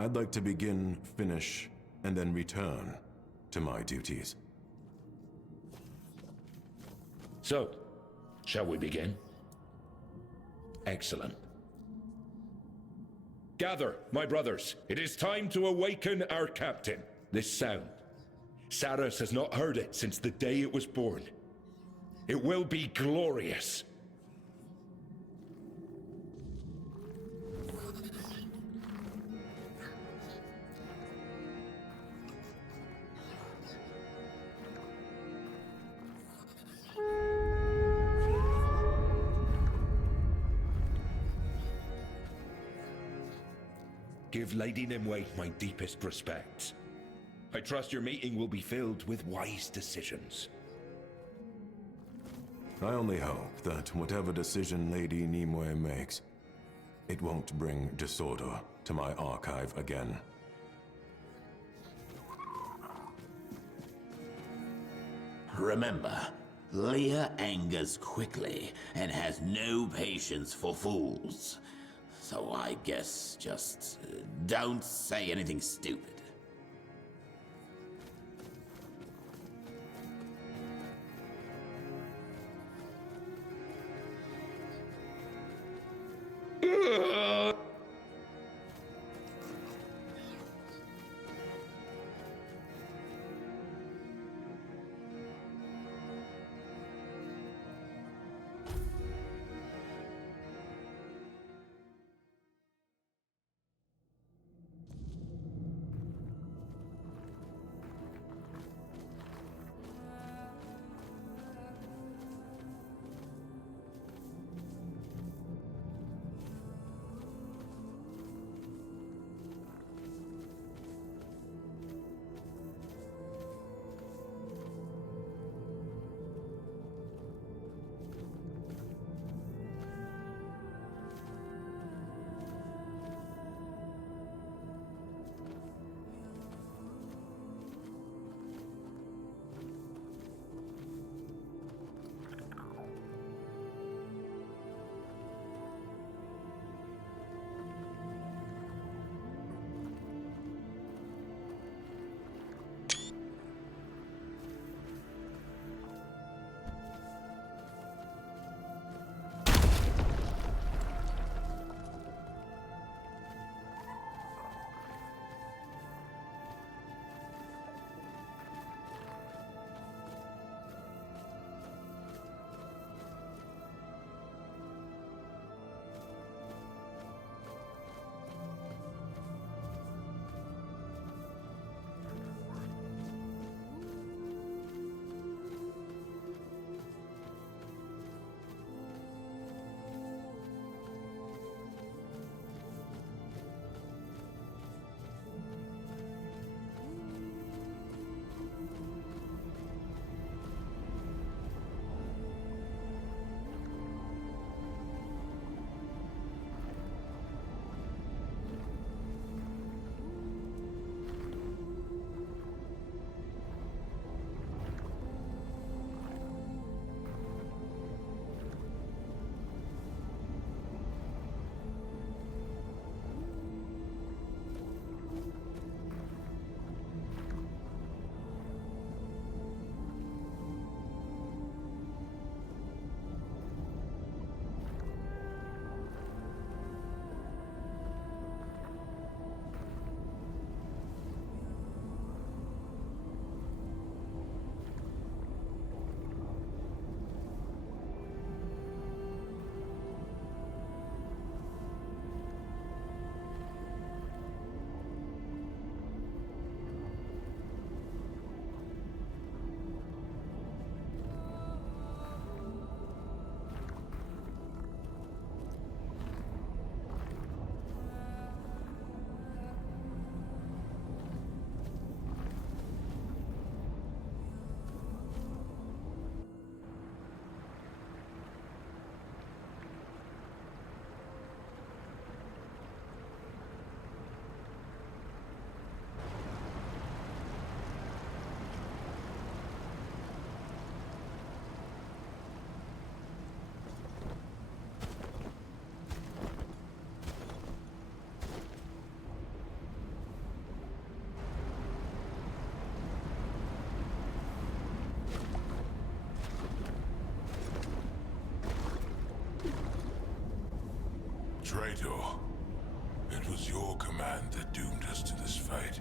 I'd like to begin, finish, and then return to my duties. So, shall we begin? Excellent. Gather, my brothers. It is time to awaken our captain. This sound. Saras has not heard it since the day it was born. It will be glorious. Give Lady Nimue my deepest respects. I trust your meeting will be filled with wise decisions. I only hope that whatever decision Lady Nimue makes, it won't bring disorder to my archive again. Remember, Leah angers quickly and has no patience for fools. So I guess just don't say anything stupid. Traitor, it was your command that doomed us to this fate.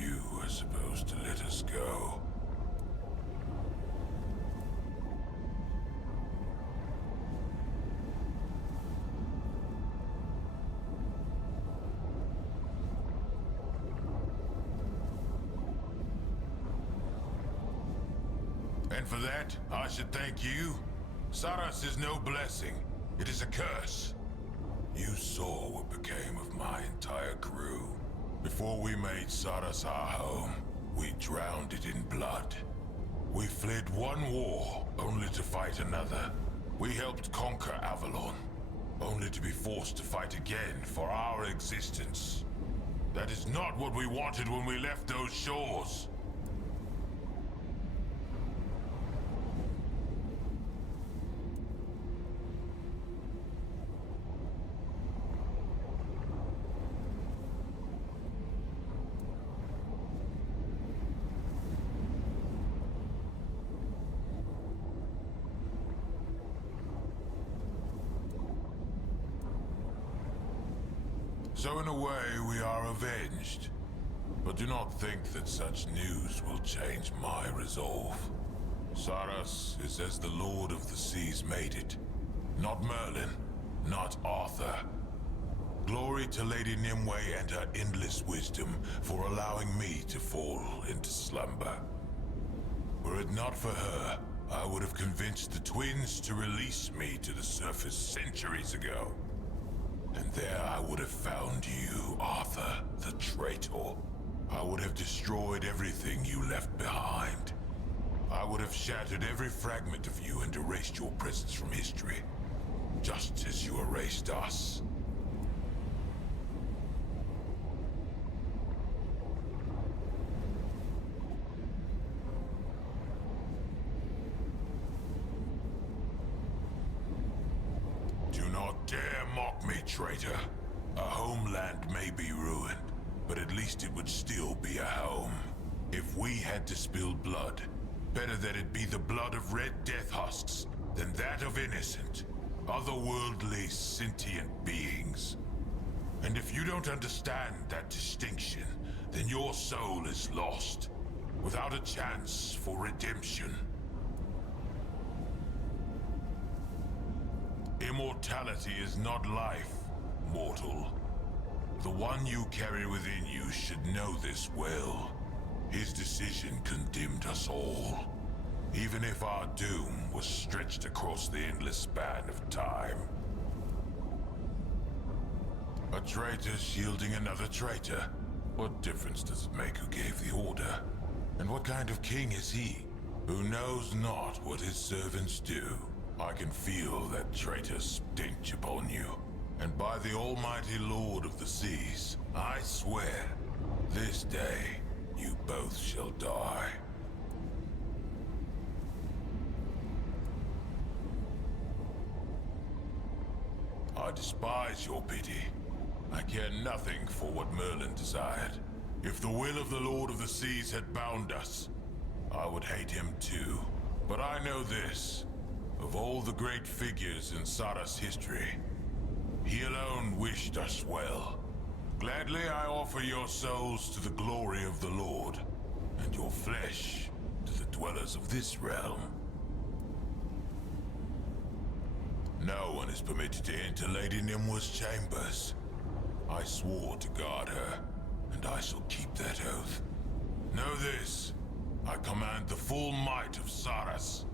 You were supposed to let us go. And for that, I should thank you. Saras is no blessing. It is a curse. You saw what became of my entire crew. Before we made Saras our home, we drowned it in blood. We fled one war, only to fight another. We helped conquer Avalon, only to be forced to fight again for our existence. That is not what we wanted when we left those shores. So in a way, we are avenged. But do not think that such news will change my resolve. Saras is as the Lord of the Seas made it. Not Merlin, not Arthur. Glory to Lady Nimue and her endless wisdom for allowing me to fall into slumber. Were it not for her, I would have convinced the twins to release me to the surface centuries ago. And there I would have found you, Arthur, the traitor. I would have destroyed everything you left behind. I would have shattered every fragment of you and erased your presence from history, just as you erased us. Do not dare mock me, traitor. A homeland may be ruined, but at least it would still be a home. If we had to spill blood, better that it be the blood of red death husks than that of innocent, otherworldly, sentient beings. And if you don't understand that distinction, then your soul is lost, without a chance for redemption. Immortality is not life, mortal. The one you carry within you should know this well. His decision condemned us all, even if our doom was stretched across the endless span of time. A traitor shielding another traitor. What difference does it make who gave the order? And what kind of king is he, who knows not what his servants do? I can feel that traitor's stench upon you. And by the almighty Lord of the Seas, I swear, this day you both shall die. I despise your pity. I care nothing for what Merlin desired. If the will of the Lord of the Seas had bound us, I would hate him too. But I know this. Of all the great figures in Saras history, he alone wished us well. Gladly I offer your souls to the glory of the Lord, and your flesh to the dwellers of this realm. No one is permitted to enter Lady Nimue's chambers. I swore to guard her, and I shall keep that oath. Know this, I command the full might of Saras.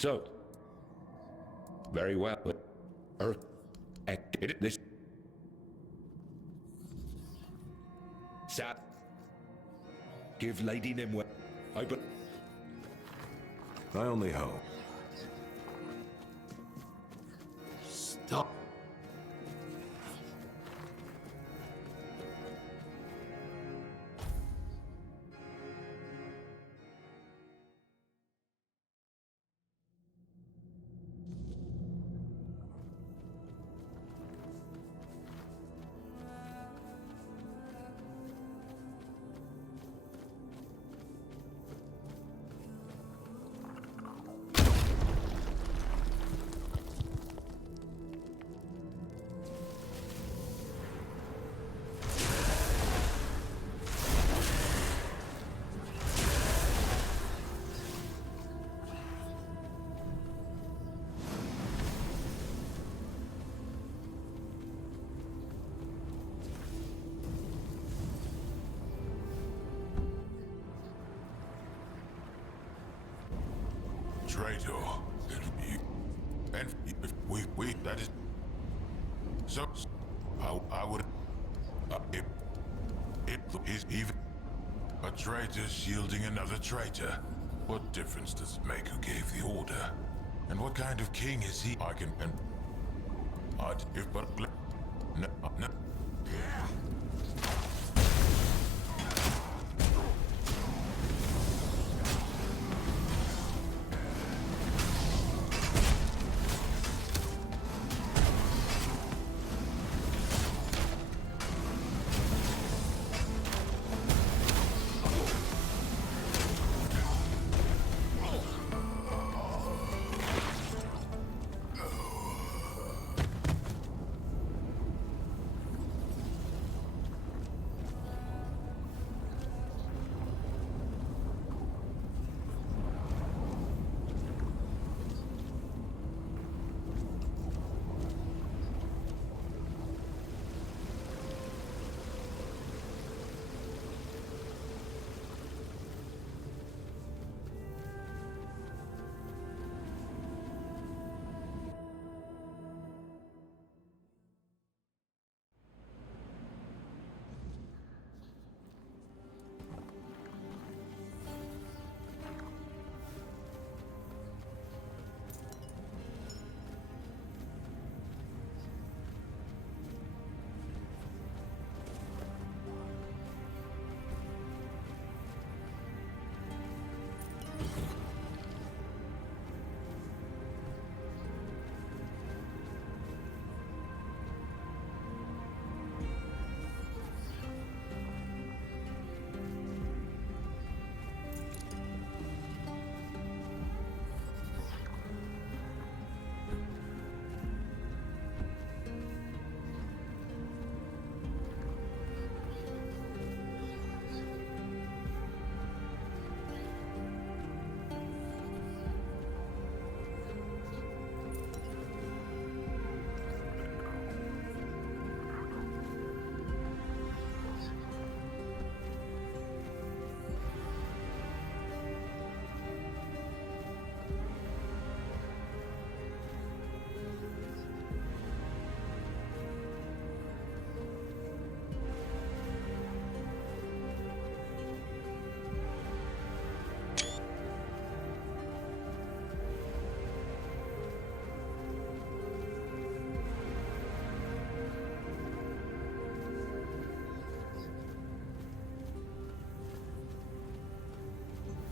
So, very well, but this Sat, give Lady Nimue. I only hope. Stop. Traitor. And if we, that is... So, I would... it is even... A traitor shielding another traitor. What difference does it make who gave the order? And what kind of king is he? I can... and... if but... No, no.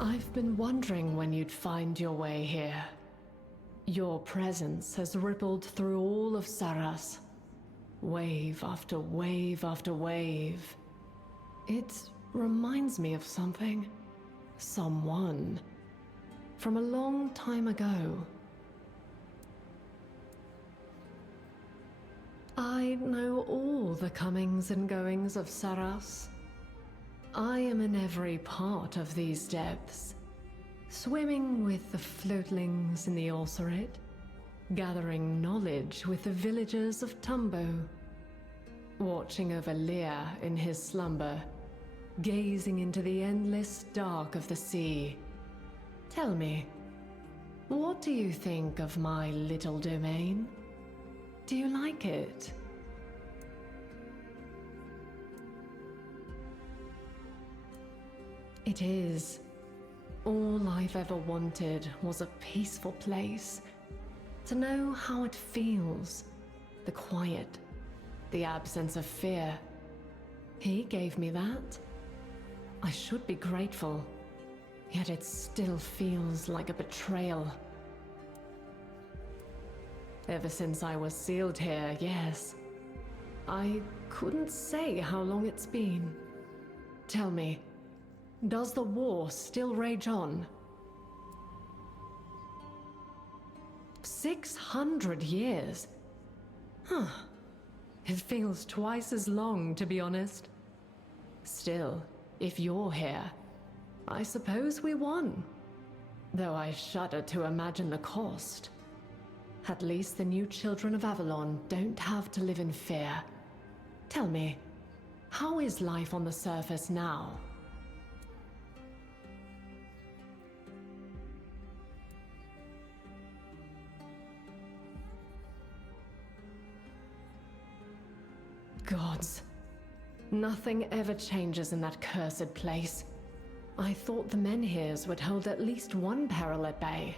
I've been wondering when you'd find your way here. Your presence has rippled through all of Saras. Wave after wave after wave. It reminds me of something. Someone. From a long time ago. I know all the comings and goings of Saras. I am in every part of these depths, swimming with the floatlings in the Orcerid, gathering knowledge with the villagers of Tumbo, watching over Lear in his slumber, gazing into the endless dark of the sea. Tell me, What do you think of my little domain? Do you like it? It is. All I've ever wanted was a peaceful place. To know how it feels. The quiet. The absence of fear. He gave me that. I should be grateful. Yet it still feels like a betrayal. Ever since I was sealed here, yes. I couldn't say how long it's been. Tell me, does the war still rage on? 600 years? Huh. It feels twice as long, to be honest. Still, if you're here, I suppose we won. Though I shudder to imagine the cost. At least the new children of Avalon don't have to live in fear. Tell me, how is life on the surface now? Gods. Nothing ever changes in that cursed place. I thought the Menhirs would hold at least one peril at bay.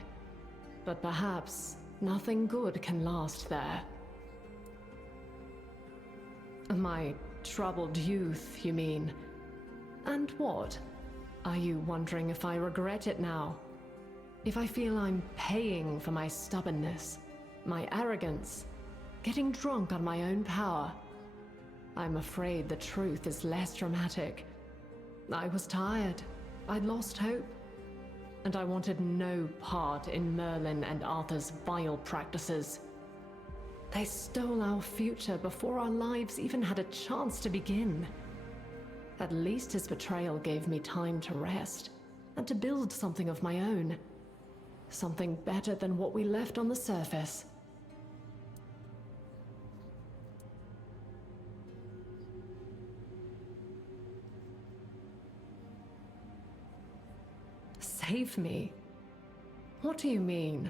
But perhaps nothing good can last there. My troubled youth, you mean? And what? Are you wondering if I regret it now? If I feel I'm paying for my stubbornness, my arrogance, getting drunk on my own power? I'm afraid the truth is less dramatic. I was tired. I'd lost hope. And I wanted no part in Merlin and Arthur's vile practices. They stole our future before our lives even had a chance to begin. At least his betrayal gave me time to rest and to build something of my own. Something better than what we left on the surface. Save me? What do you mean?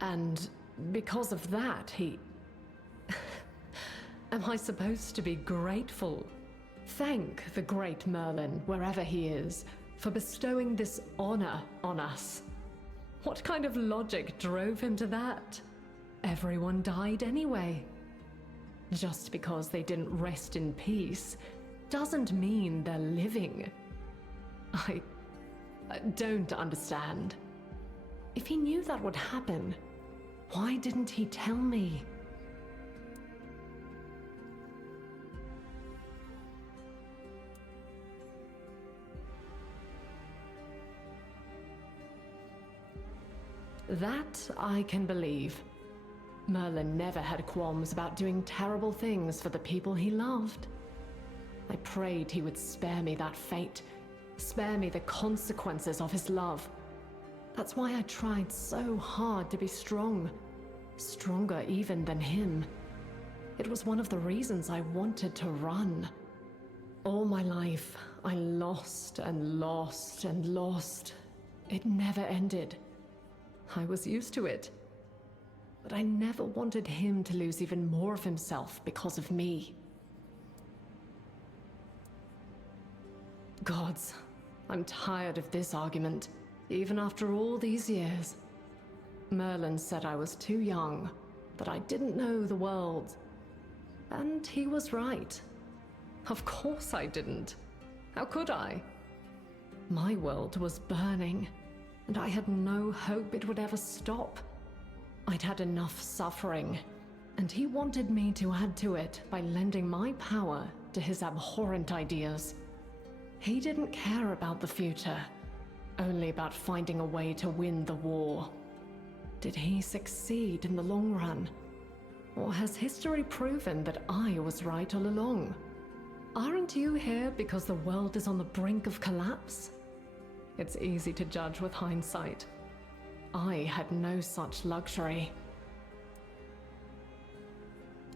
And because of that, he... Am I supposed to be grateful? Thank the great Merlin, wherever he is, for bestowing this honor on us. What kind of logic drove him to that? Everyone died anyway. Just because they didn't rest in peace doesn't mean they're living. I don't understand. If he knew that would happen, why didn't he tell me? That I can believe. Merlin never had qualms about doing terrible things for the people he loved. I prayed he would spare me that fate, spare me the consequences of his love. That's why I tried so hard to be strong, stronger even than him. It was one of the reasons I wanted to run. All my life, I lost and lost and lost. It never ended. I was used to it. But I never wanted him to lose even more of himself because of me. Gods, I'm tired of this argument, even after all these years. Merlin said I was too young, that I didn't know the world. And he was right. Of course I didn't. How could I? My world was burning, and I had no hope it would ever stop. I'd had enough suffering, and he wanted me to add to it by lending my power to his abhorrent ideas. He didn't care about the future, only about finding a way to win the war. Did he succeed in the long run? Or has history proven that I was right all along? Aren't you here because the world is on the brink of collapse? It's easy to judge with hindsight. I had no such luxury.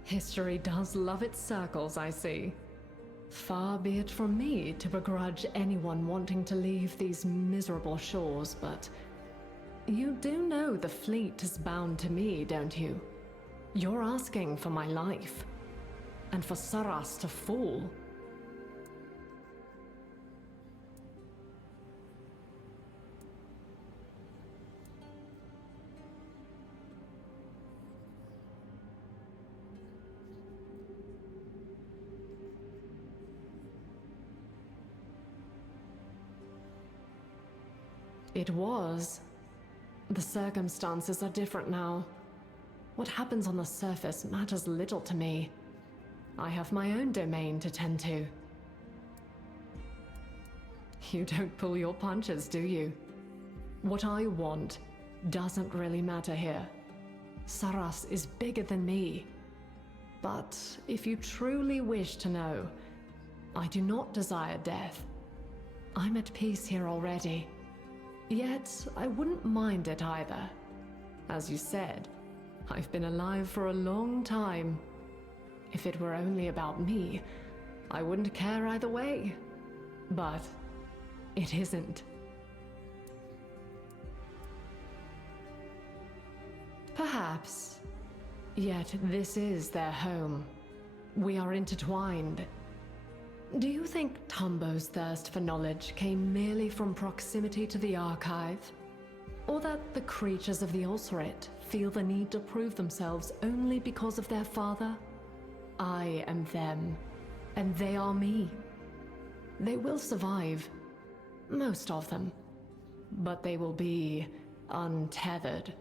History does love its circles, I see. Far be it from me to begrudge anyone wanting to leave these miserable shores, but you do know the fleet is bound to me, don't you? You're asking for my life, and for Saras to fall. It was. The circumstances are different now. What happens on the surface matters little to me. I have my own domain to tend to. You don't pull your punches, do you? What I want doesn't really matter here. Saras is bigger than me. But if you truly wish to know, I do not desire death. I'm at peace here already. Yet, I wouldn't mind it either. As you said, I've been alive for a long time. If it were only about me, I wouldn't care either way. But it isn't. Perhaps. Yet this is their home. We are intertwined. Do you think Tumbo's thirst for knowledge came merely from proximity to the archive? Or that the creatures of the Ulcerate feel the need to prove themselves only because of their father? I am them, and they are me. They will survive. Most of them. But they will be untethered.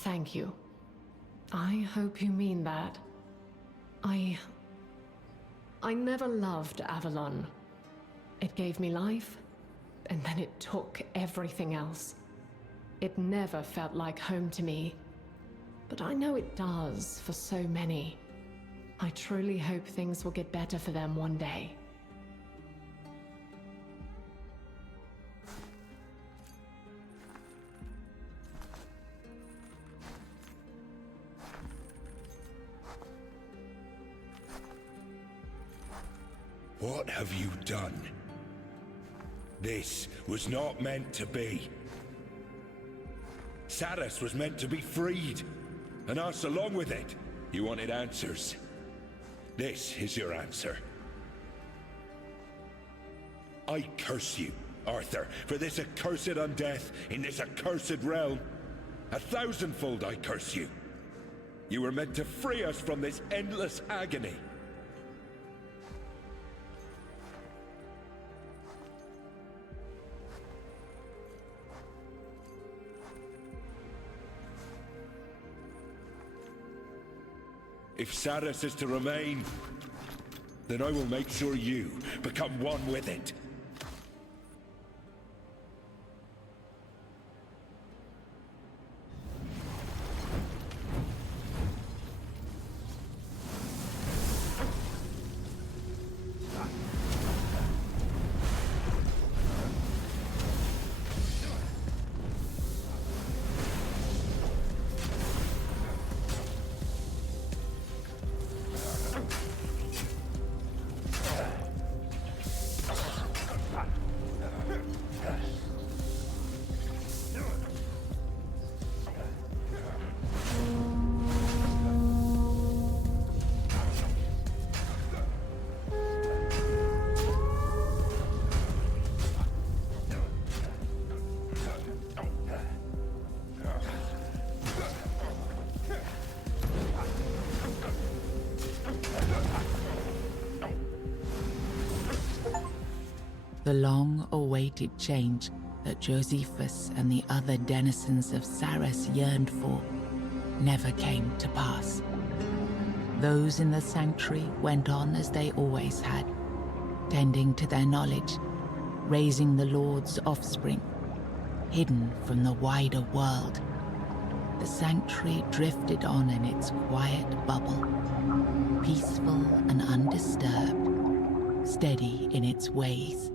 Thank you. I hope you mean that. I never loved Avalon. It gave me life, and then it took everything else. It never felt like home to me, but I know it does for so many. I truly hope things will get better for them one day. What have you done? This was not meant to be. Saras was meant to be freed, and us along with it. You wanted answers. This is your answer. I curse you, Arthur, for this accursed undeath in this accursed realm. 1,000-fold I curse you. You were meant to free us from this endless agony. If Saras is to remain, then I will make sure you become one with it. The long-awaited change that Josephus and the other denizens of Saras yearned for never came to pass. Those in the sanctuary went on as they always had, tending to their knowledge, raising the Lord's offspring, hidden from the wider world. The sanctuary drifted on in its quiet bubble, peaceful and undisturbed, steady in its ways.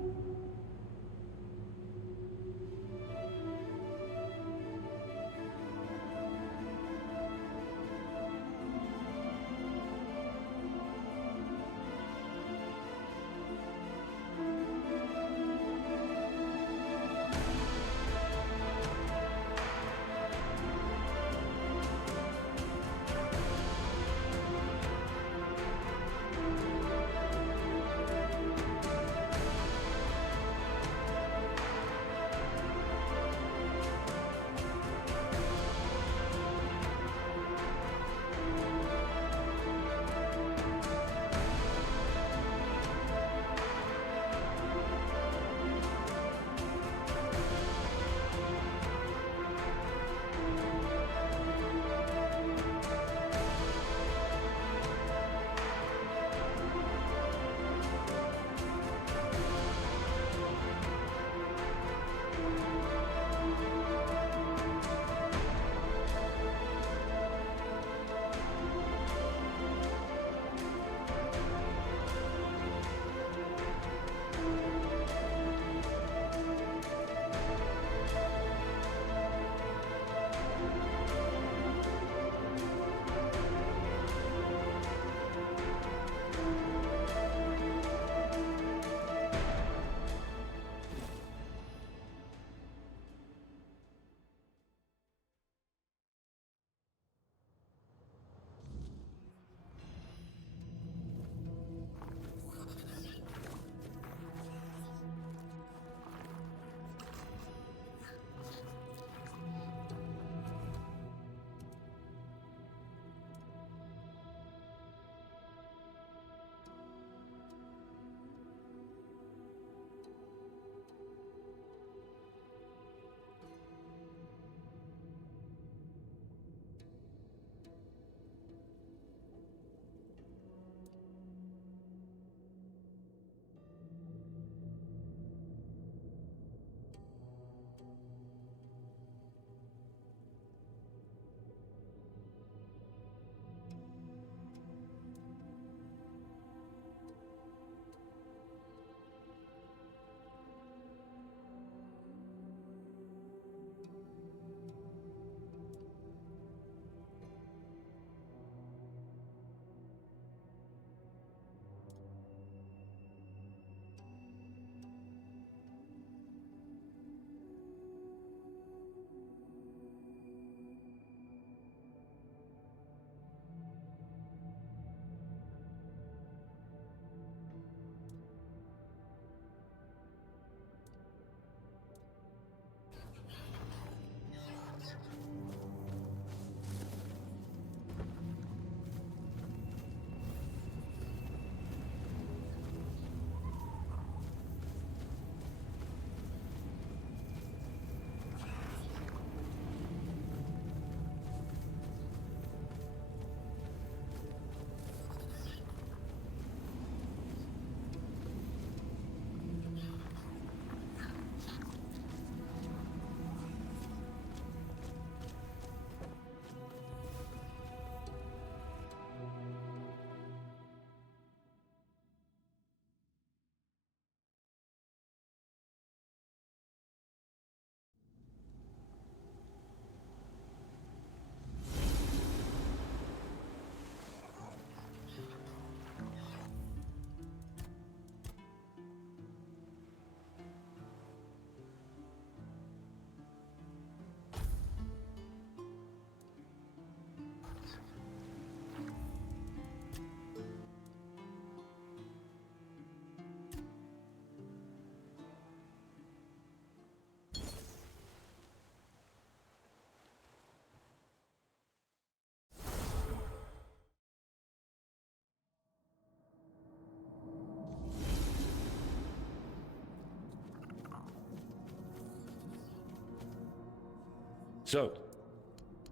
So,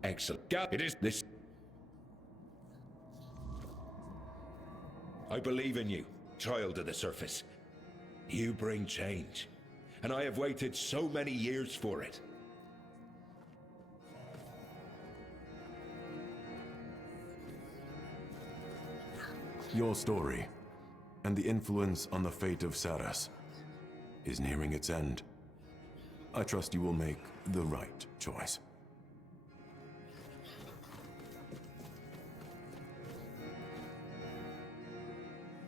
excellent. It is this. I believe in you, child of the surface. You bring change, and I have waited so many years for it. Your story, and the influence on the fate of Saras, is nearing its end. I trust you will make the right choice.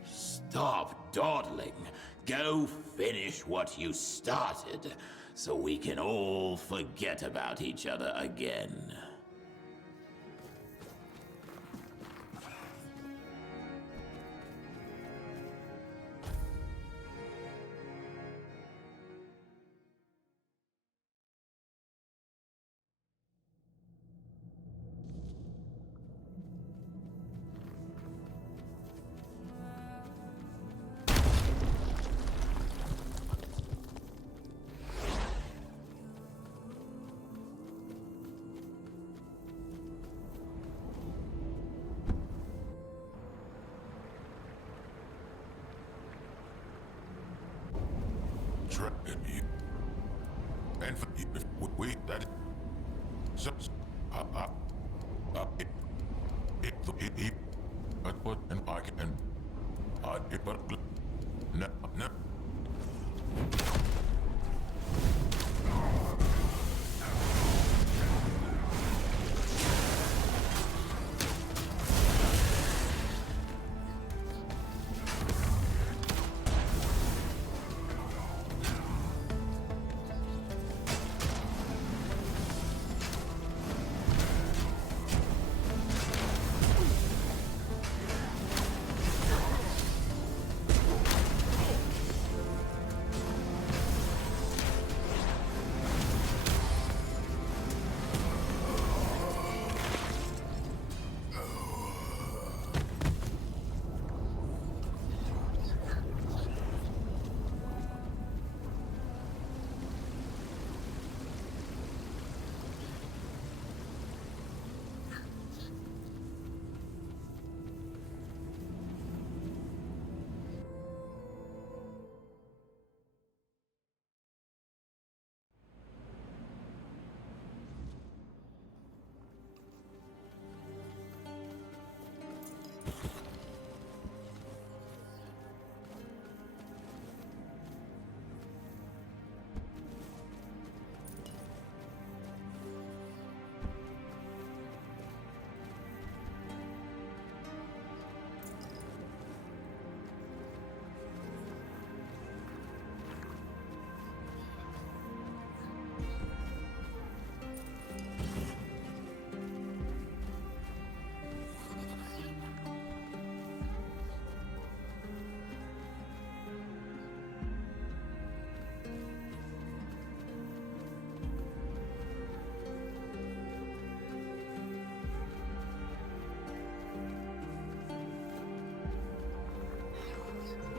Stop dawdling. Go finish what you started, so we can all forget about each other again. And for we that so but and I can but no.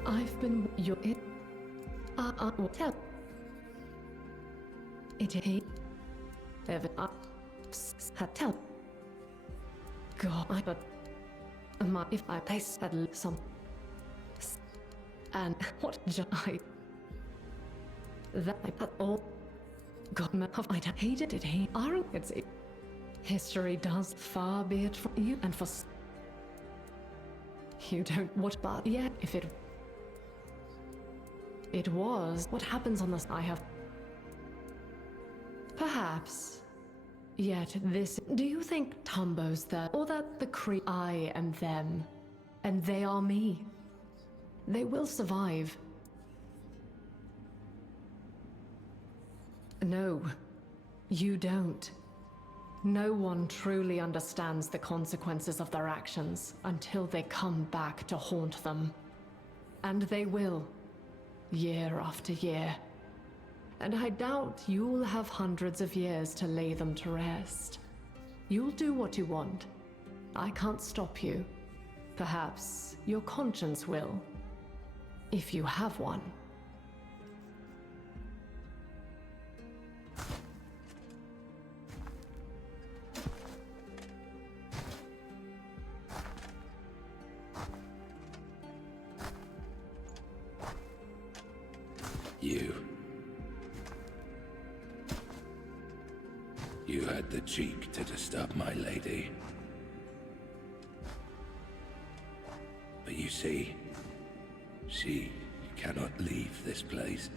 I've been your it. Tell. It he. Ever tell. God, I but. If I place at some. And what I. That I put all. God, I hated it. He aren't. It's it. History does far be it from you and for. You don't what but yet if it. It was what happens on this I have. Perhaps. Yet this. Do you think Tumbo's there, or that the I am them, and they are me? They will survive. No, you don't. No one truly understands the consequences of their actions until they come back to haunt them. And they will. Year after year. And I doubt you'll have hundreds of years to lay them to rest. You'll do what you want. I can't stop you. Perhaps your conscience will. If you have one. You had the cheek to disturb my lady. But you see, she cannot leave this place.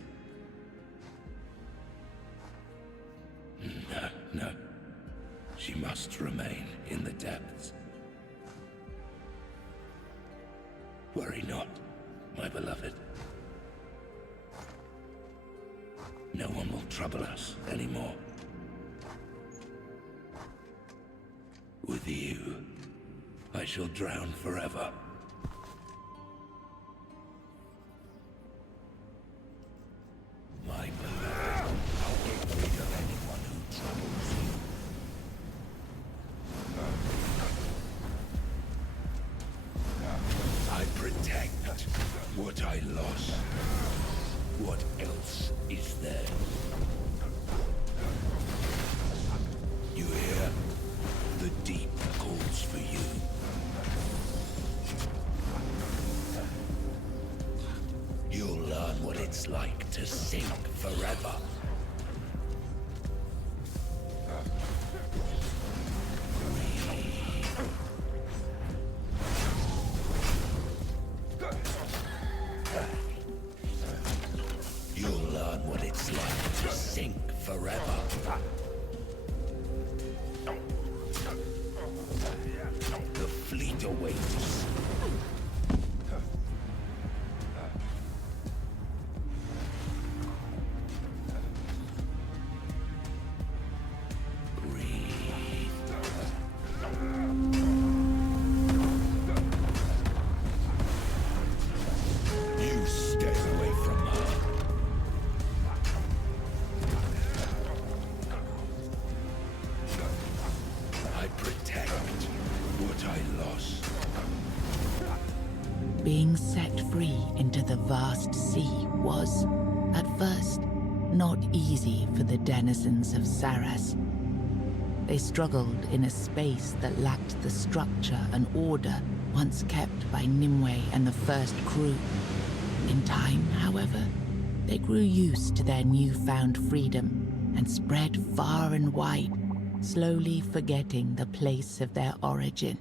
No, no. She must remain in the depths. Worry not, my beloved. No one will trouble us anymore. With you, I shall drown forever. My beloved, I'll get rid of anyone who troubles you. I protect what I lost. What else is there? You hear? The deep calls for you. You'll learn what it's like to sink forever. You'll learn what it's like to sink forever. The fleet awaits. You stay away from her. I protect what I lost. Being set free into the vast sea was, at first, not easy for the denizens of Saras. They struggled in a space that lacked the structure and order once kept by Nimue and the first crew. In time, however, they grew used to their newfound freedom and spread far and wide, slowly forgetting the place of their origin.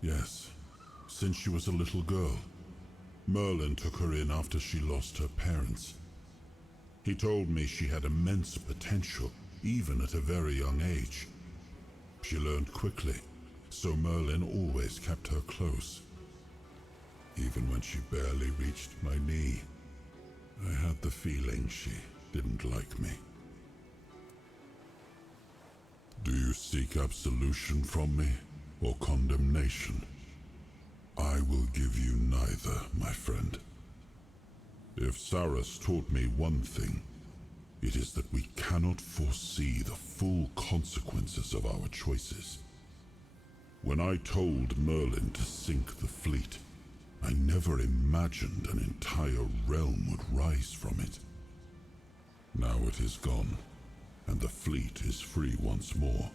Yes, since she was a little girl. Merlin took her in after she lost her parents. He told me she had immense potential, even at a very young age. She learned quickly, so Merlin always kept her close. Even when she barely reached my knee, I had the feeling she didn't like me. Do you seek absolution from me, or condemnation? I will give you neither, my friend. If Saras taught me one thing, it is that we cannot foresee the full consequences of our choices. When I told Merlin to sink the fleet, I never imagined an entire realm would rise from it. Now it is gone, and the fleet is free once more.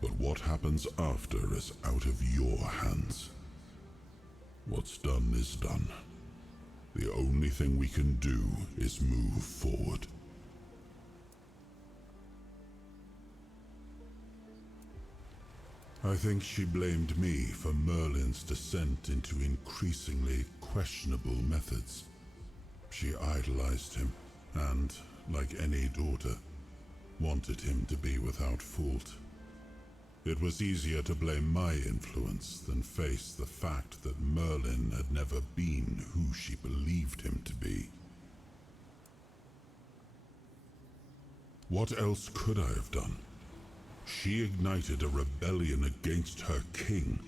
But what happens after is out of your hands. What's done is done. The only thing we can do is move forward. I think she blamed me for Merlin's descent into increasingly questionable methods. She idolized him and, like any daughter, wanted him to be without fault. It was easier to blame my influence than face the fact that Merlin had never been who she believed him to be. What else could I have done? She ignited a rebellion against her king,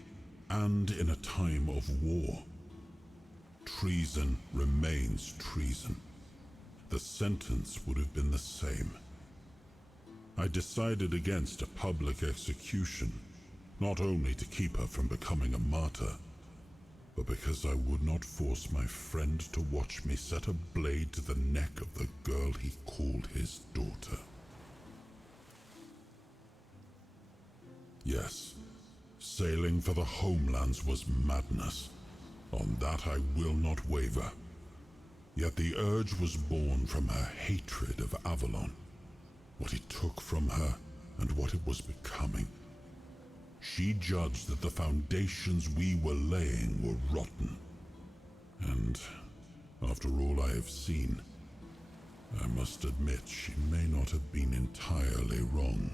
and in a time of war. Treason remains treason. The sentence would have been the same. I decided against a public execution, not only to keep her from becoming a martyr, but because I would not force my friend to watch me set a blade to the neck of the girl he called his daughter. Yes, sailing for the homelands was madness. On that I will not waver. Yet the urge was born from her hatred of Avalon, what it took from her and what it was becoming. She judged that the foundations we were laying were rotten. And after all I have seen, I must admit she may not have been entirely wrong.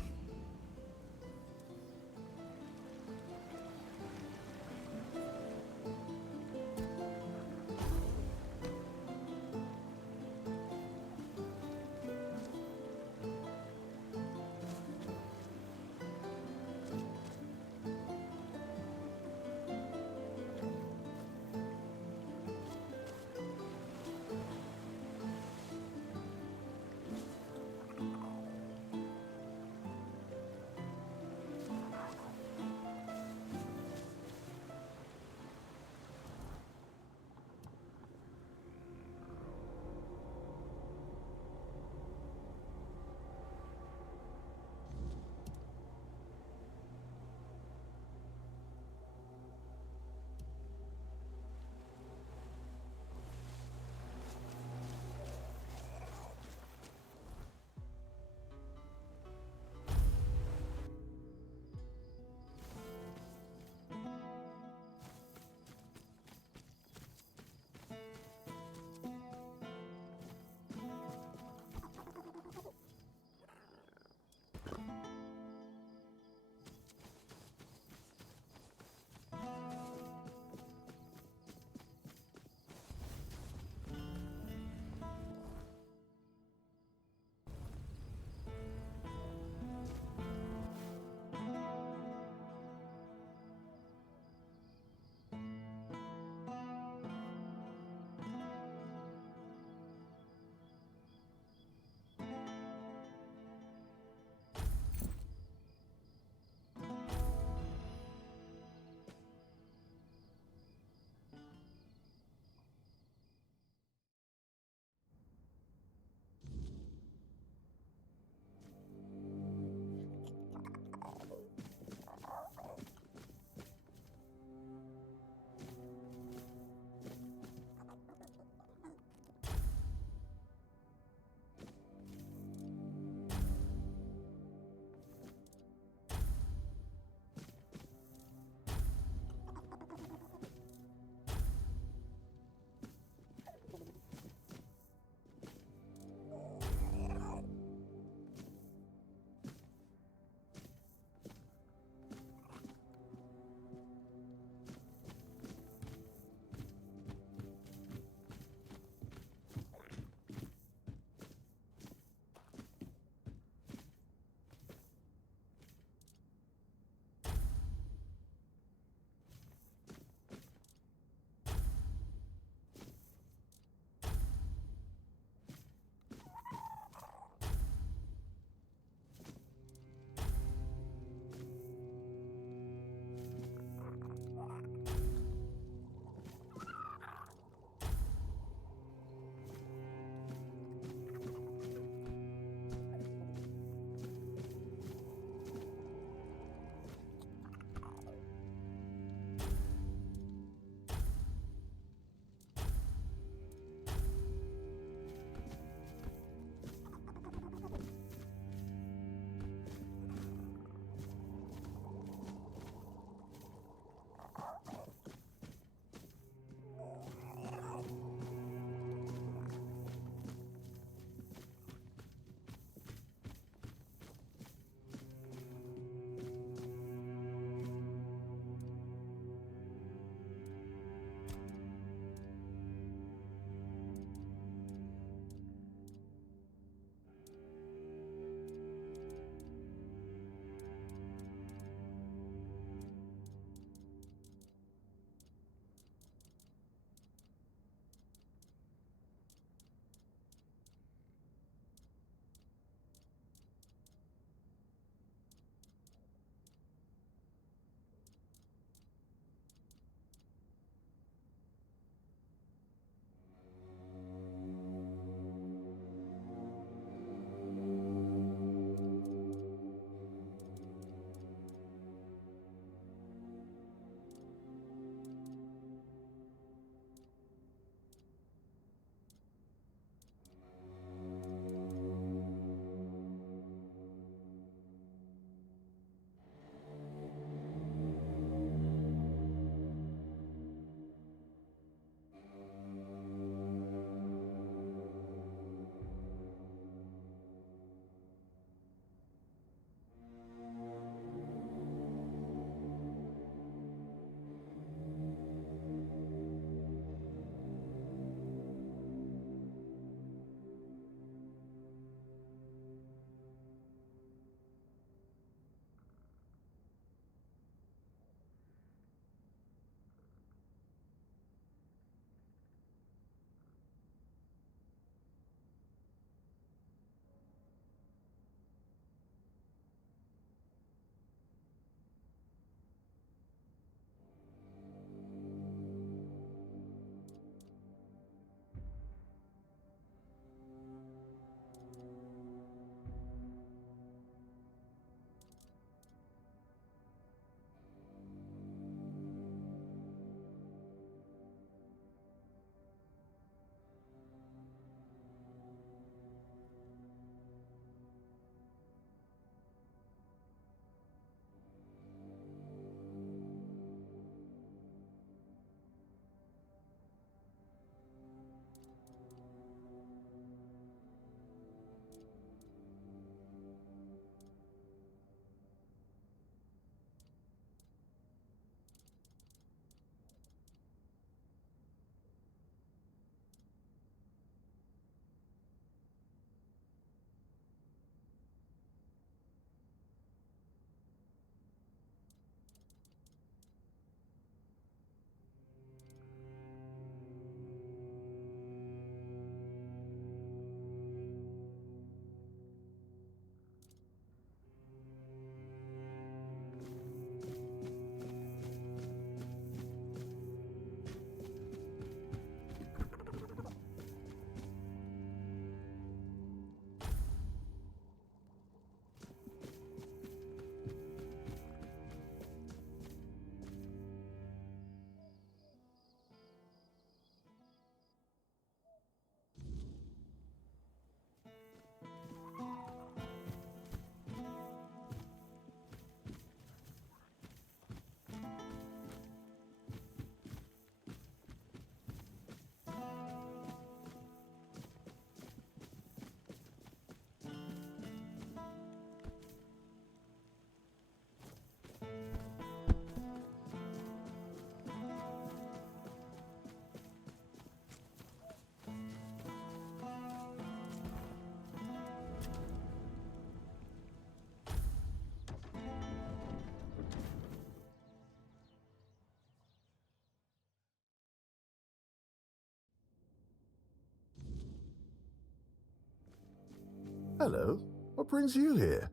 Hello, what brings you here?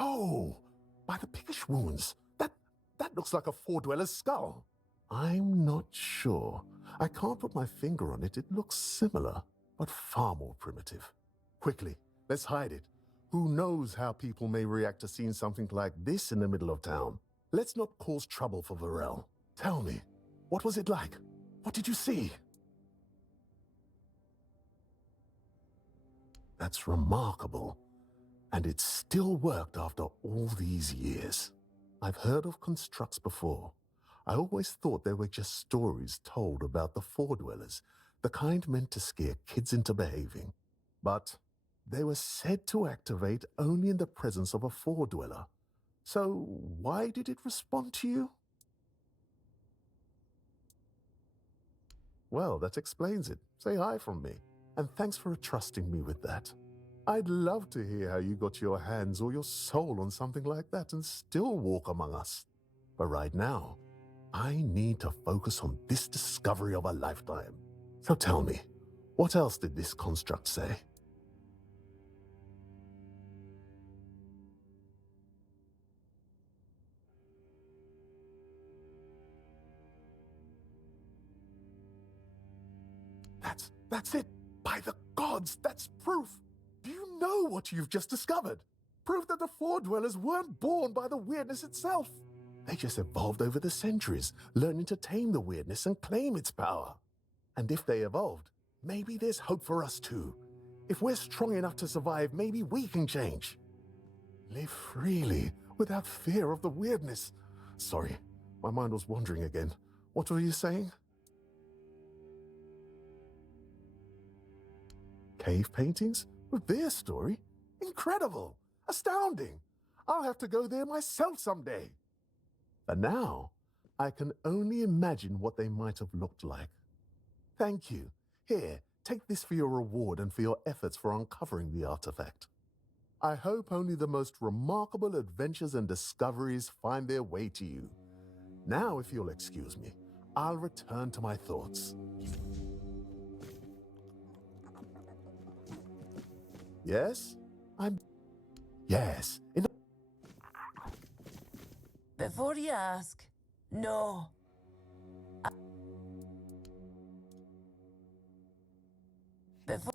Oh, by the piggish wounds. That looks like a four-dweller's skull. I'm not sure. I can't put my finger on it. It looks similar, but far more primitive. Quickly, let's hide it. Who knows how people may react to seeing something like this in the middle of town? Let's not cause trouble for Varel. Tell me, what was it like? What did you see? That's remarkable. And it still worked after all these years. I've heard of constructs before. I always thought they were just stories told about the four-dwellers, the kind meant to scare kids into behaving. But they were said to activate only in the presence of a four-dweller. So why did it respond to you? Well, that explains it. Say hi from me. And thanks for trusting me with that. I'd love to hear how you got your hands or your soul on something like that and still walk among us. But right now, I need to focus on this discovery of a lifetime. So tell me, what else did this construct say? That's it! By the gods, that's proof! Do you know what you've just discovered? Proof that the four-dwellers weren't born by the weirdness itself. They just evolved over the centuries, learning to tame the weirdness and claim its power. And if they evolved, maybe there's hope for us too. If we're strong enough to survive, maybe we can change. Live freely, without fear of the weirdness. Sorry, my mind was wandering again. What were you saying? Cave paintings? With their story? Incredible! Astounding! I'll have to go there myself someday. But now, I can only imagine what they might have looked like. Thank you. Here, take this for your reward and for your efforts for uncovering the artifact. I hope only the most remarkable adventures and discoveries find their way to you. Now, if you'll excuse me, I'll return to my thoughts. Yes? Yes. Before you ask, no. Before...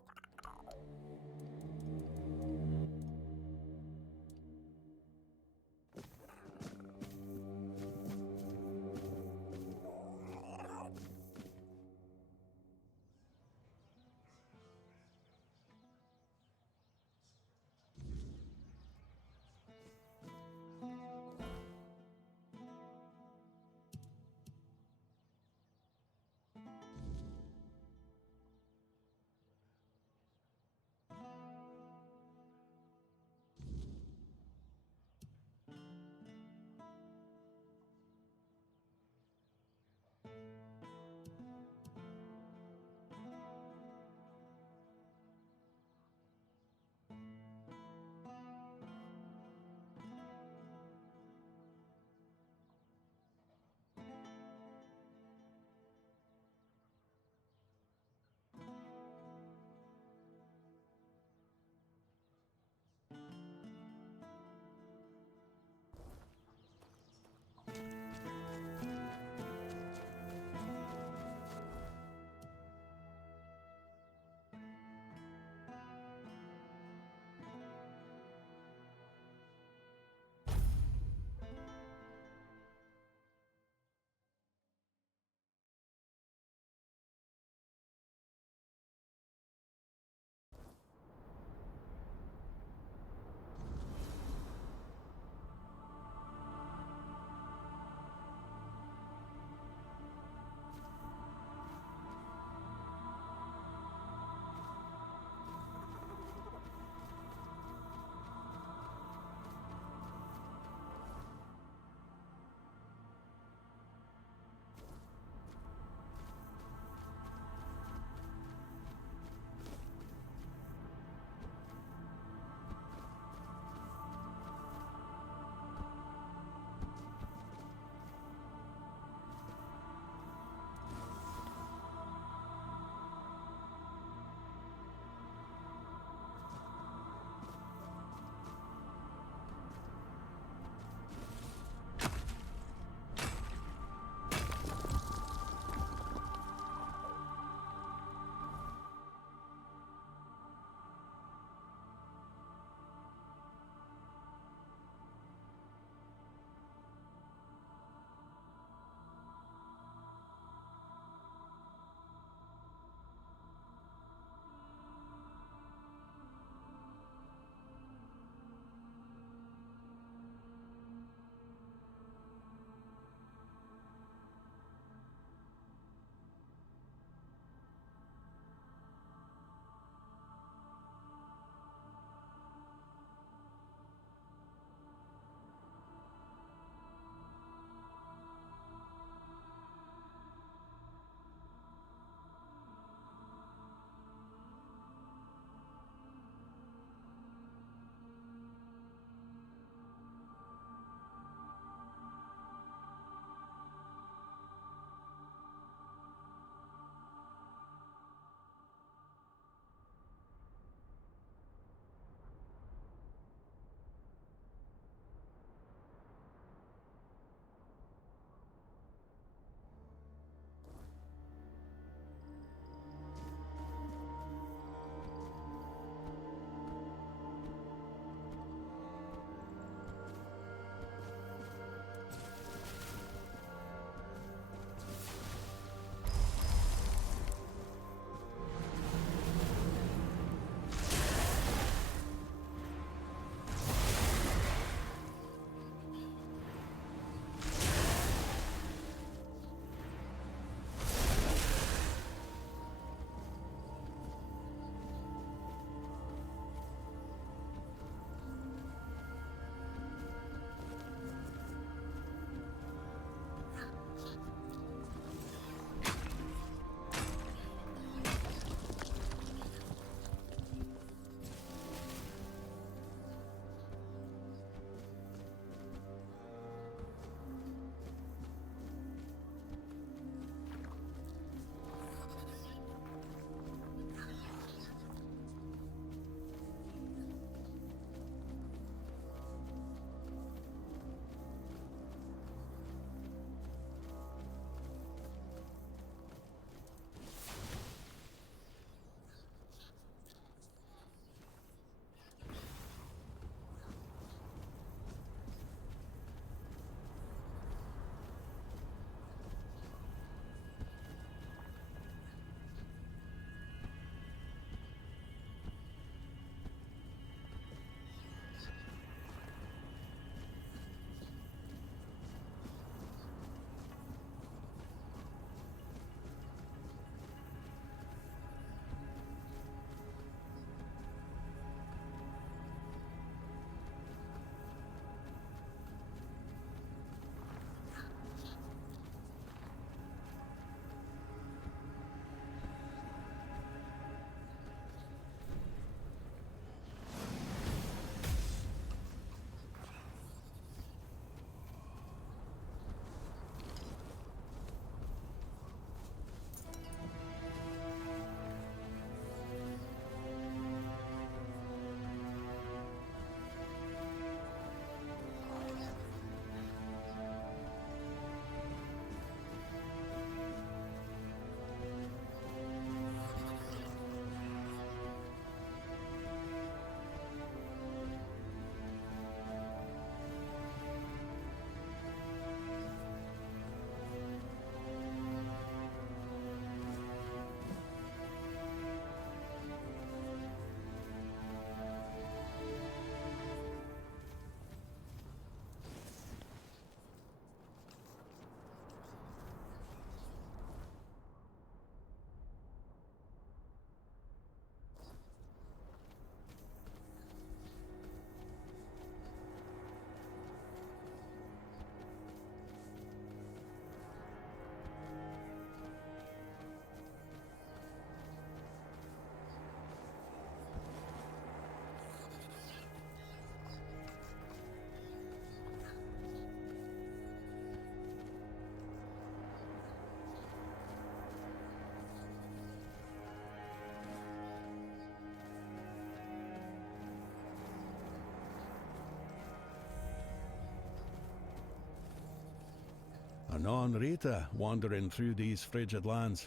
A non-Rita wandering through these frigid lands.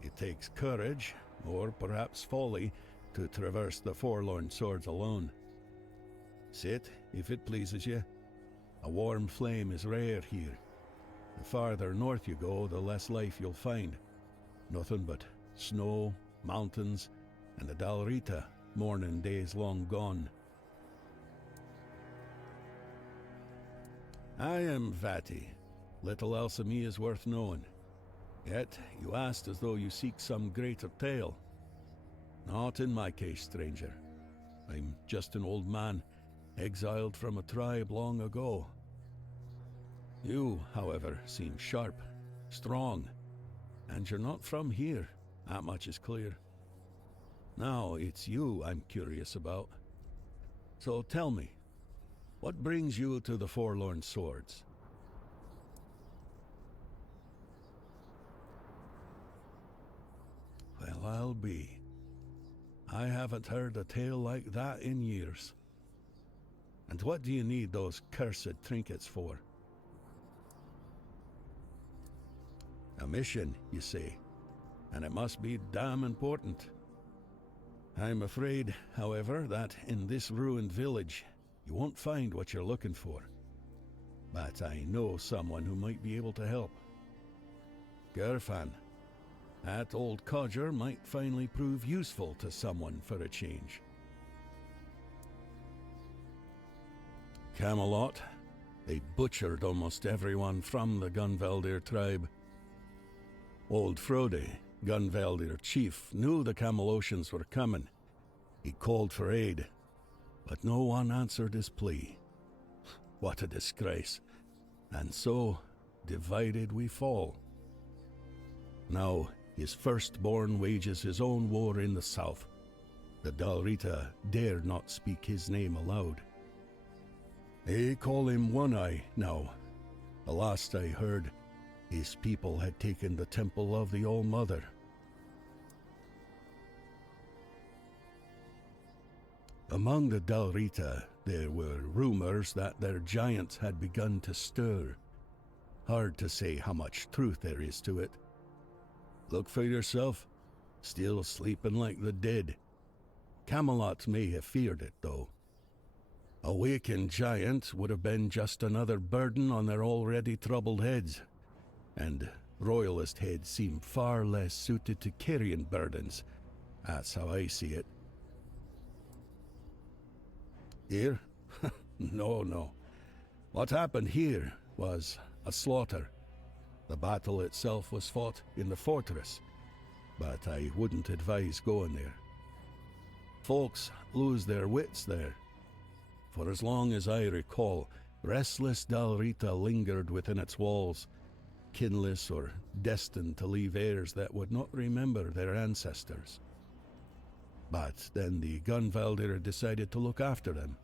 It takes courage, or perhaps folly, to traverse the Forlorn Swords alone. Sit, if it pleases you. A warm flame is rare here. The farther north you go, the less life you'll find. Nothing but snow, mountains, and the Dalrita, mourning days long gone. I am Vati. Little else of me is worth knowing. Yet you asked as though you seek some greater tale. Not in my case, stranger. I'm just an old man, exiled from a tribe long ago. You, however, seem sharp, strong, and you're not from here. That much is clear. Now it's you I'm curious about. So tell me, what brings you to the Forlorn Swords? Well, I'll be. I haven't heard a tale like that in years. And what do you need those cursed trinkets for? A mission, you say, and it must be damn important. I'm afraid, however, that in this ruined village, you won't find what you're looking for. But I know someone who might be able to help. Gerfan. That old codger might finally prove useful to someone for a change. Camelot. They butchered almost everyone from the Gunvaldir tribe. Old Frode, Gunvaldir chief, knew the Camelosians were coming. He called for aid, but no one answered his plea. What a disgrace. And so, divided we fall. Now, his firstborn wages his own war in the south. The Dalrita dare not speak his name aloud. They call him One-Eye now. The last I heard, his people had taken the temple of the All-Mother. Among the Dalrita, there were rumors that their giants had begun to stir. Hard to say how much truth there is to it. Look for yourself. Still sleeping like the dead. Camelot may have feared it, though. A wakened giant would have been just another burden on their already troubled heads. And royalist heads seem far less suited to carrying burdens. That's how I see it. Here? No. What happened here was a slaughter. The battle itself was fought in the fortress, but I wouldn't advise going there. Folks lose their wits there. For as long as I recall, restless Dalrita lingered within its walls, kinless or destined to leave heirs that would not remember their ancestors. But then the Gunvaldir decided to look after them.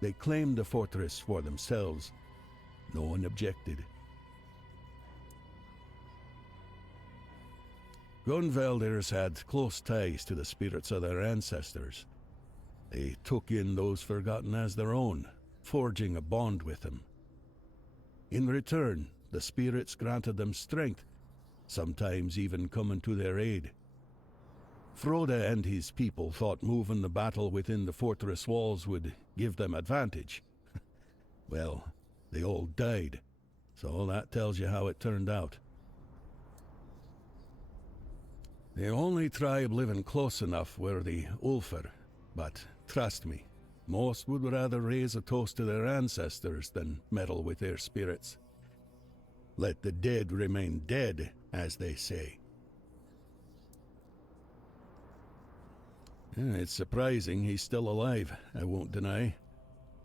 They claimed the fortress for themselves. No one objected. Gunvaldirs had close ties to the spirits of their ancestors. They took in those forgotten as their own, forging a bond with them. In return, the spirits granted them strength, sometimes even coming to their aid. Frode and his people thought moving the battle within the fortress walls would give them advantage. Well, they all died, so that tells you how it turned out. The only tribe living close enough were the Ulfar, but trust me, most would rather raise a toast to their ancestors than meddle with their spirits. Let the dead remain dead, as they say. It's surprising he's still alive, I won't deny.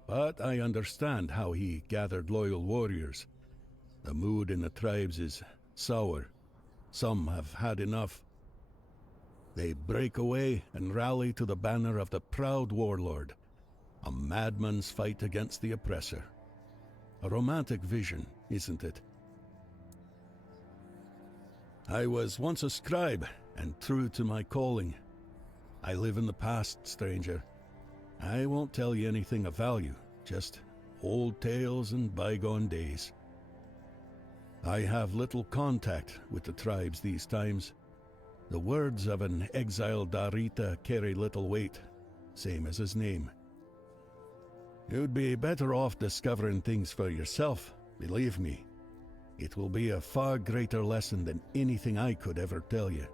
But I understand how he gathered loyal warriors. The mood in the tribes is sour. Some have had enough. They break away and rally to the banner of the proud warlord. A madman's fight against the oppressor. A romantic vision, isn't it? I was once a scribe, and true to my calling. I live in the past, stranger. I won't tell you anything of value, just old tales and bygone days. I have little contact with the tribes these times. The words of an exiled Darita carry little weight, same as his name. You'd be better off discovering things for yourself, believe me. It will be a far greater lesson than anything I could ever tell you.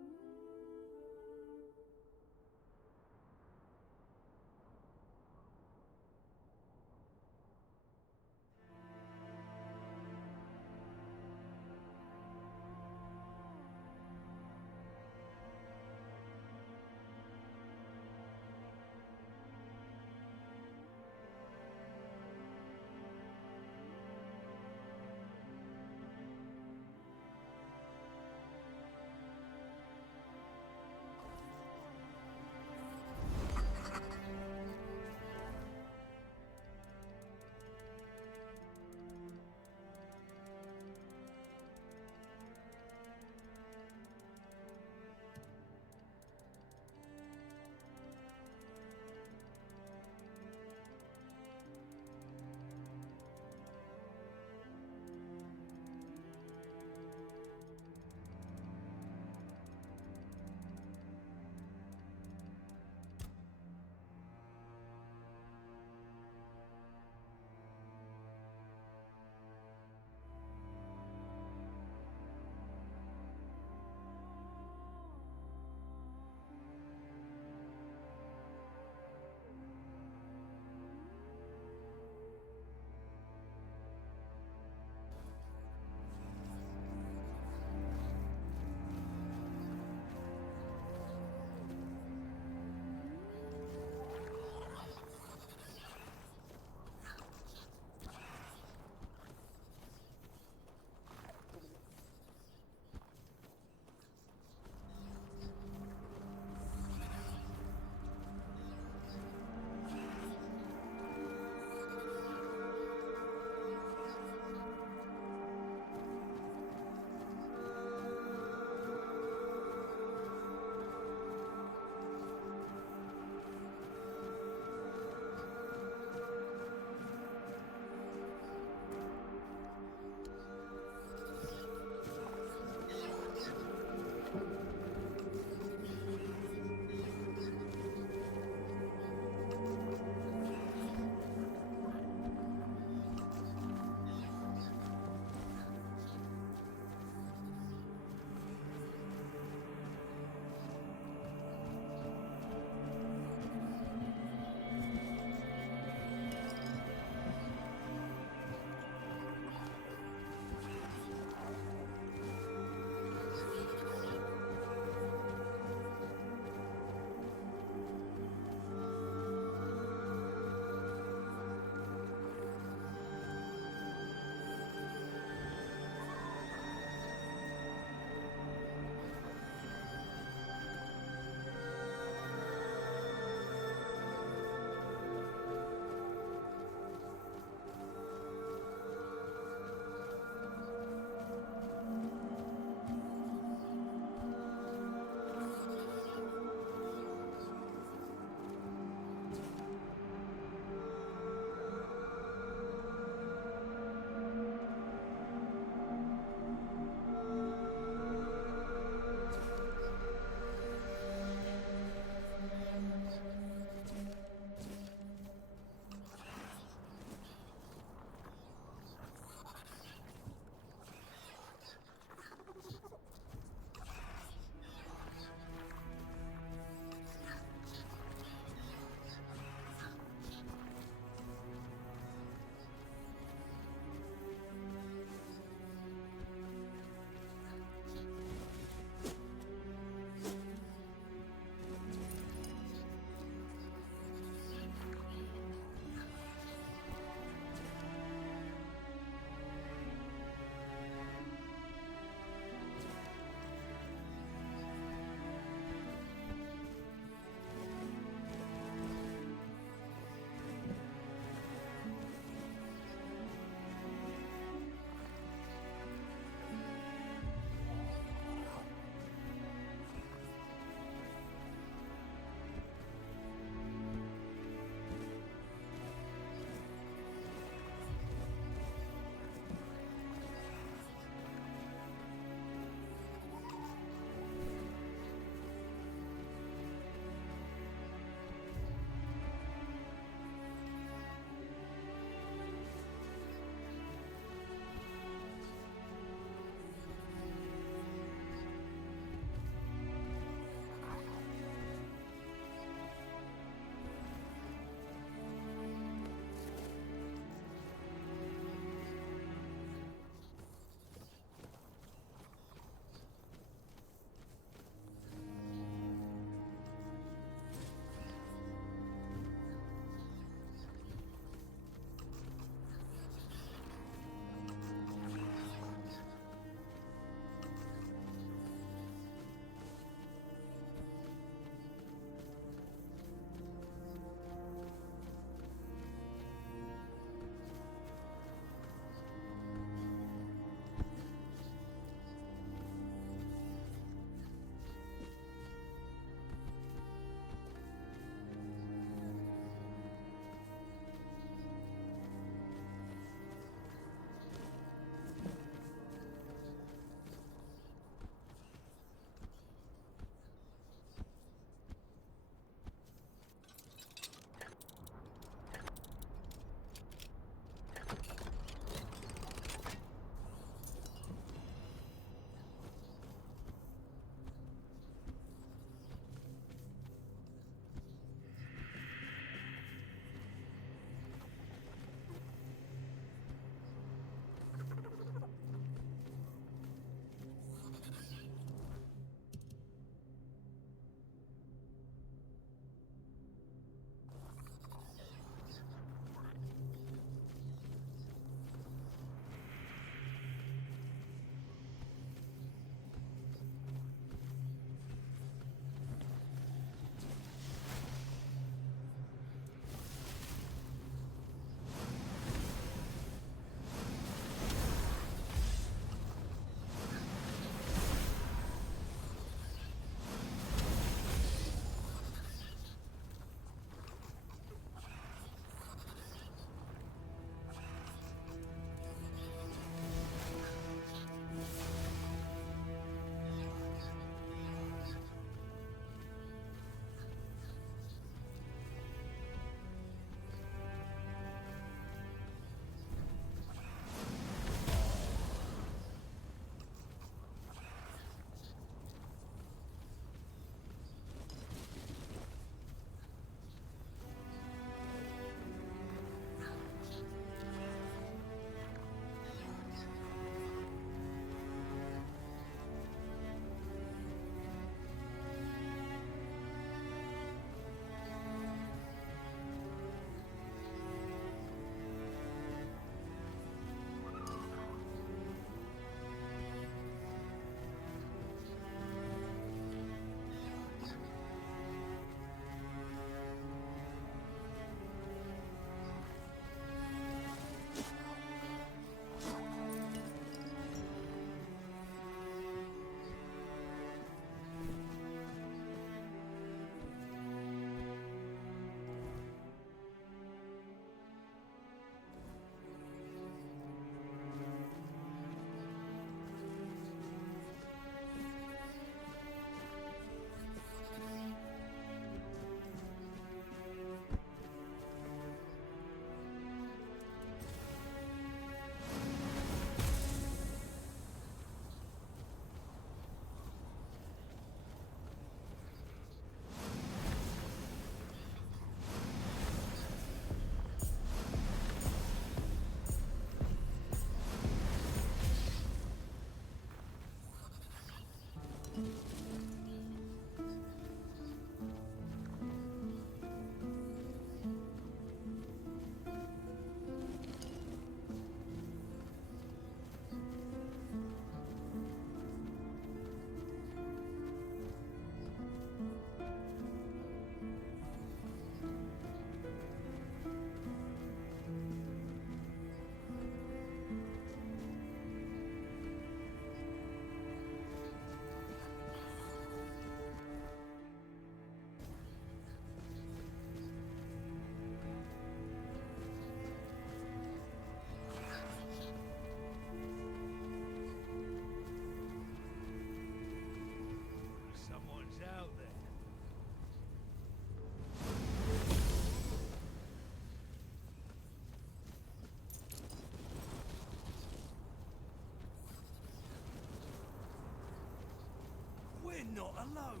We're not alone.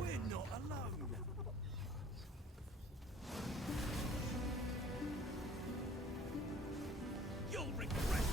We're not alone. You'll regret it.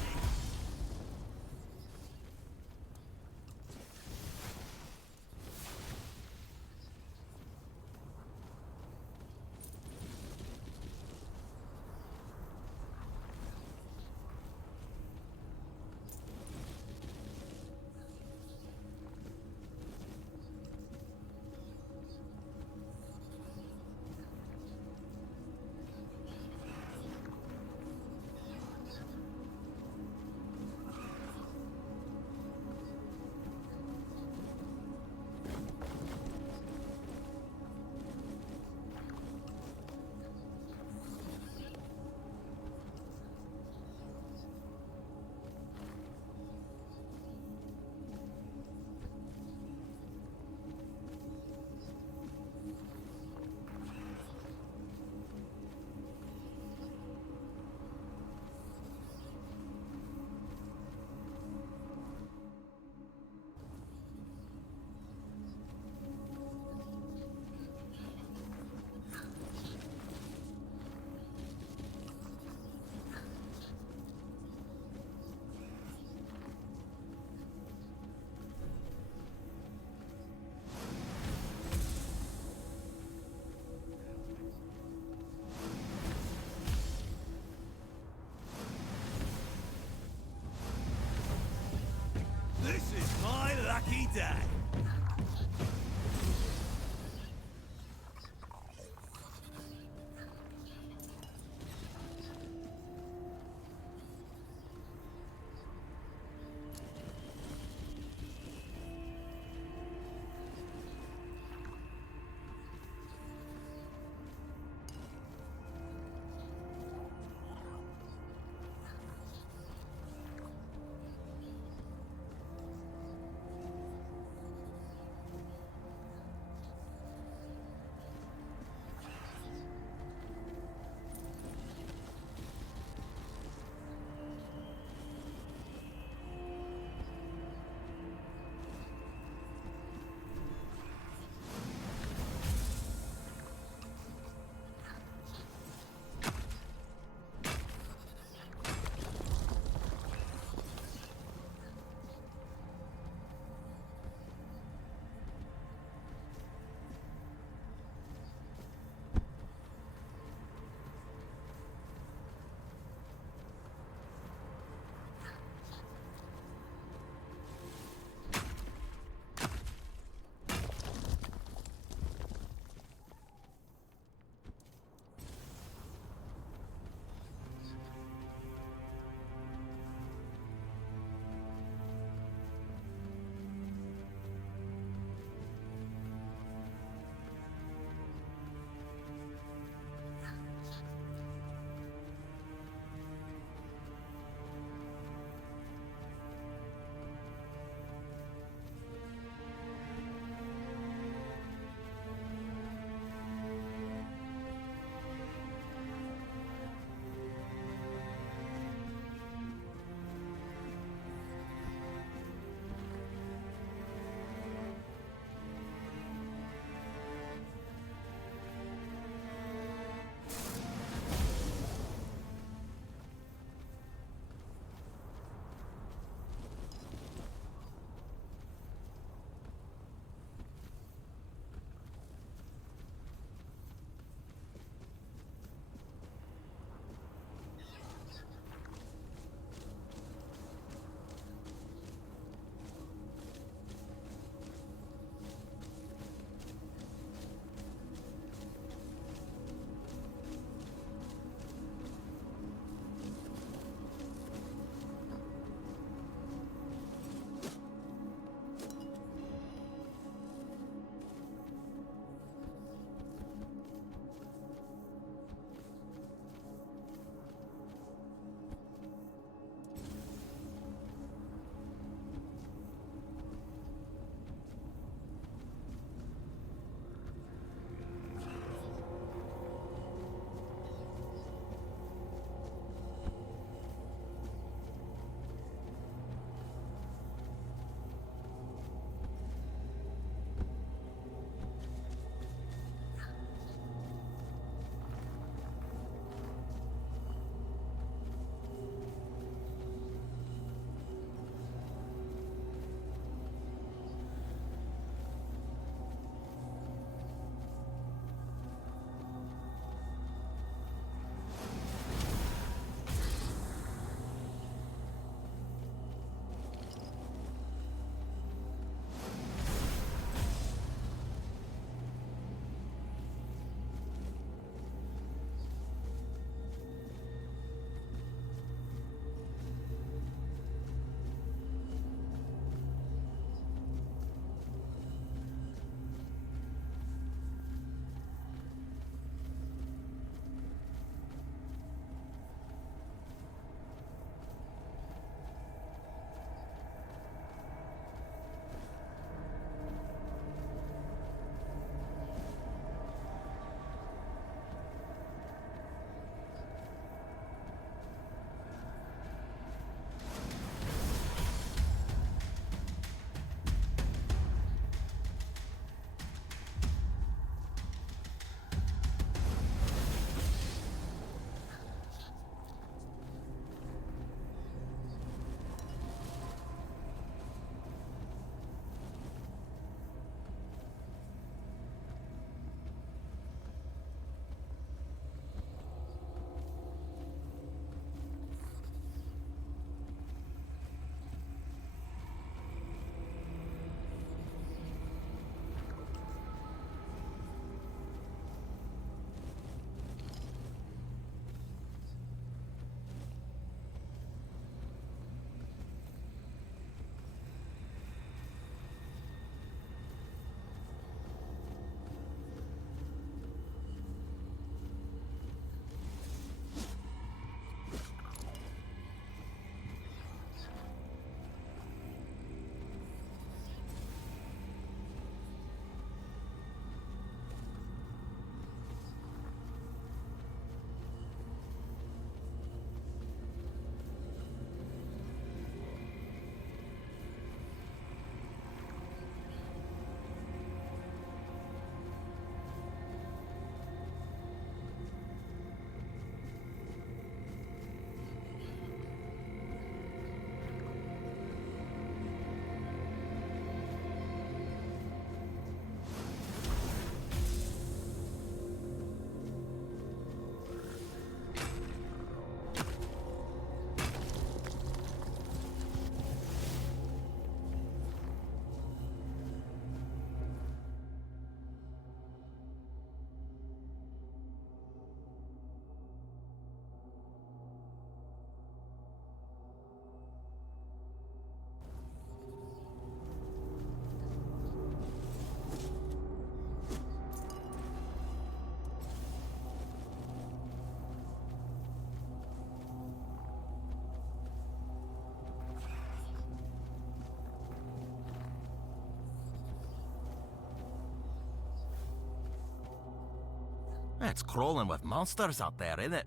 It's crawling with monsters out there, isn't it?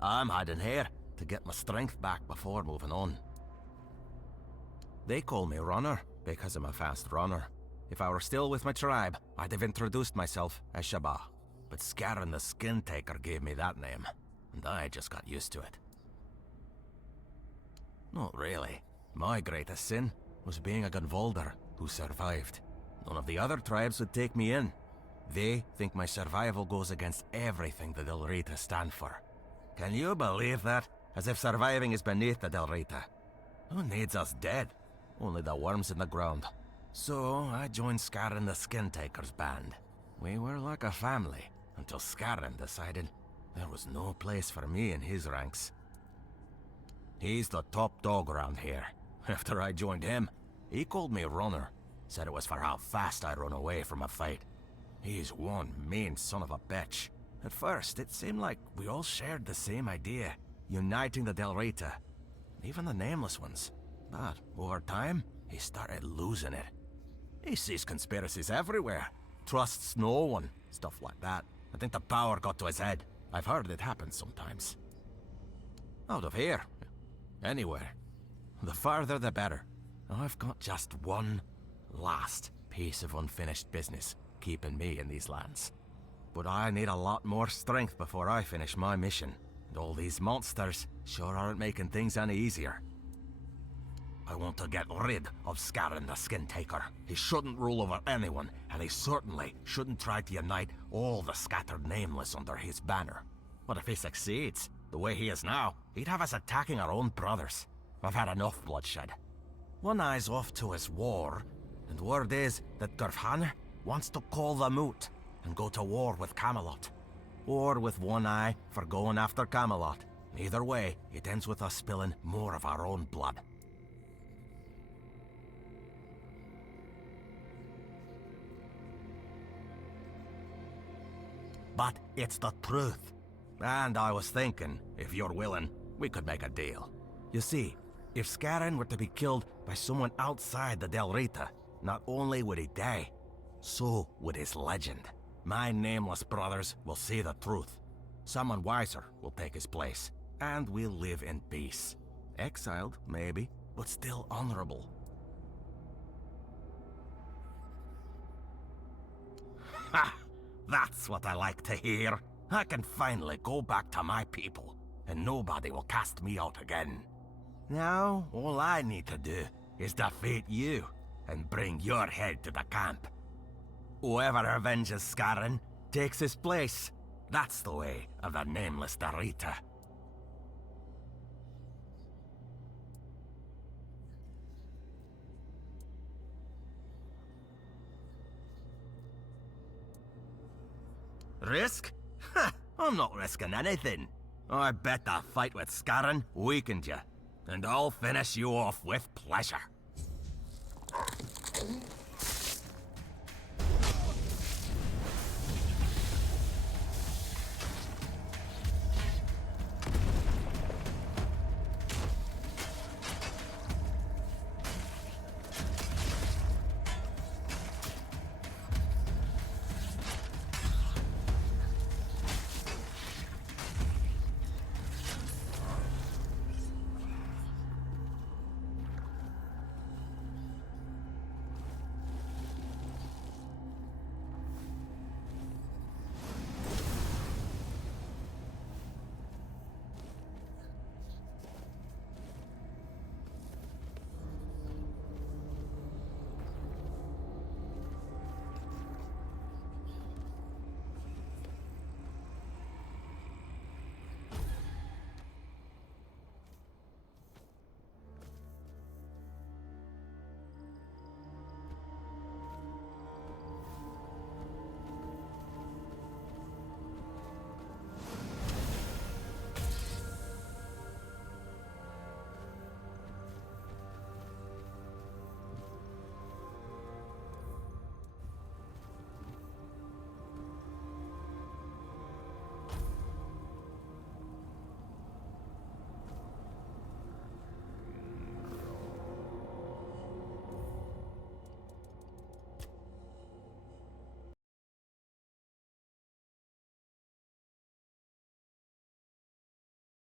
I'm hiding here to get my strength back before moving on. They call me Runner because I'm a fast runner. If I were still with my tribe, I'd have introduced myself as Shabba. But Scarron the Skin Taker gave me that name, and I just got used to it. Not really. My greatest sin was being a Gunvalder who survived. None of the other tribes would take me in. They think my survival goes against everything the Del Rita stand for. Can you believe that? As if surviving is beneath the Del Rita. Who needs us dead? Only the worms in the ground. So I joined Scarron the Skin Taker's band. We were like a family, until Scarron decided there was no place for me in his ranks. He's the top dog around here. After I joined him, he called me Runner. Said it was for how fast I run away from a fight. He's one mean son of a bitch. At first, it seemed like we all shared the same idea, uniting the Del Rita, even the Nameless ones. But over time, he started losing it. He sees conspiracies everywhere, trusts no one, stuff like that. I think the power got to his head. I've heard it happen sometimes. Out of here. Anywhere. The farther the better. I've got just one last piece of unfinished business keeping me in these lands. But I need a lot more strength before I finish my mission. And all these monsters sure aren't making things any easier. I want to get rid of Scarron the Skin Taker. He shouldn't rule over anyone, and he certainly shouldn't try to unite all the scattered Nameless under his banner. But if he succeeds, the way he is now, he'd have us attacking our own brothers. I've had enough bloodshed. One Eye's off to his war, and word is that Gurfhan wants to call the moot and go to war with Camelot. Or with One Eye for going after Camelot. Either way, it ends with us spilling more of our own blood. But it's the truth. And I was thinking, if you're willing, we could make a deal. You see, if Scarron were to be killed by someone outside the Del Rita, not only would he die, so would his legend. My Nameless brothers will see the truth. Someone wiser will take his place, and we'll live in peace. Exiled, maybe, but still honorable. Ha! That's what I like to hear. I can finally go back to my people, and nobody will cast me out again. Now, all I need to do is defeat you, and bring your head to the camp. Whoever avenges Scarron takes his place. That's the way of the Nameless Darita. Risk? Ha! I'm not risking anything. I bet the fight with Scarron weakened you, and I'll finish you off with pleasure.